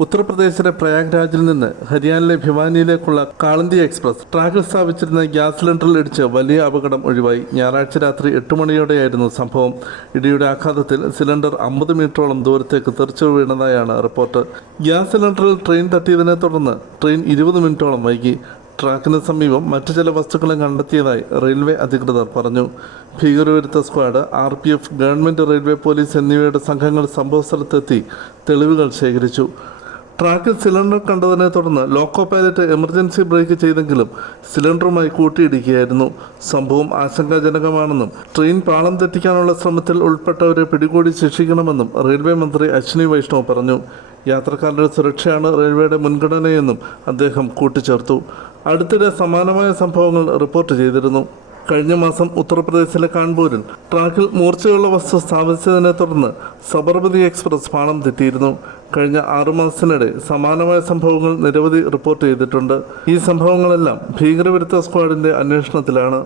ഉത്തർപ്രദേശിലെ പ്രയാഗ്രാജിൽ നിന്ന് ഹരിയാനയിലെ ഭിവാനിയിലേക്കുള്ള കാളന്തി എക്സ്പ്രസ് ട്രാക്കിൽ സ്ഥാപിച്ചിരുന്ന ഗ്യാസ് സിലിണ്ടറിൽ ഇടിച്ച് വലിയ അപകടം ഒഴിവായി. ഞായറാഴ്ച രാത്രി എട്ട് മണിയോടെയായിരുന്നു സംഭവം. ഇടിയുടെ ആഘാതത്തിൽ സിലിണ്ടർ അമ്പത് മീറ്ററോളം ദൂരത്തേക്ക് തെറിച്ചു വീണതായാണ് റിപ്പോർട്ട്. ഗ്യാസ് സിലിണ്ടറിൽ ട്രെയിൻ തട്ടിയതിനെ തുടർന്ന് ട്രെയിൻ ഇരുപത് മിനിറ്റോളം വൈകി. ട്രാക്കിന് സമീപം മറ്റു ചില വസ്തുക്കളും കണ്ടെത്തിയതായി റെയിൽവേ അധികൃതർ പറഞ്ഞു. ഭീകരവിരുദ്ധ squad R P F government railway police എന്നിവയുടെ സംഘങ്ങൾ സംഭവസ്ഥലത്തെത്തി തെളിവുകൾ ശേഖരിച്ചു. ട്രാക്കിൽ സിലിണ്ടർ കണ്ടതിനെ തുടർന്ന് ലോക്കോ പൈലറ്റ് എമർജൻസി ബ്രേക്ക് ചെയ്തെങ്കിലും സിലിണ്ടറുമായി കൂട്ടിയിടിക്കുകയായിരുന്നു. സംഭവം ആശങ്കാജനകമാണെന്നും ട്രെയിൻ പാളം തെറ്റിക്കാനുള്ള ശ്രമത്തിൽ ഉൾപ്പെട്ടവരെ പിടികൂടി ശിക്ഷിക്കണമെന്നും റെയിൽവേ മന്ത്രി അശ്വിനി വൈഷ്ണവ് പറഞ്ഞു. യാത്രക്കാരുടെ സുരക്ഷയാണ് റെയിൽവേയുടെ മുൻഗണനയെന്നും അദ്ദേഹം കൂട്ടിച്ചേർത്തു. അടുത്തിടെ സമാനമായ സംഭവങ്ങൾ റിപ്പോർട്ട് ചെയ്തിരുന്നു. കഴിഞ്ഞ മാസം ഉത്തർപ്രദേശിലെ കാൺപൂരിൽ ട്രാക്കിൽ മൂർച്ചയുള്ള വസ്തു സ്ഥാപിച്ചതിനെ തുടർന്ന് സബർമതി എക്സ്പ്രസ് പാളം തെറ്റിയിരുന്നു. കഴിഞ്ഞ ആറുമാസത്തിനിടെ സമാനമായ സംഭവങ്ങൾ നിരവധി റിപ്പോർട്ട് ചെയ്തിട്ടുണ്ട്. ഈ സംഭവങ്ങളെല്ലാം ഭീകരവിരുദ്ധ സ്ക്വാഡിന്റെ അന്വേഷണത്തിലാണ്.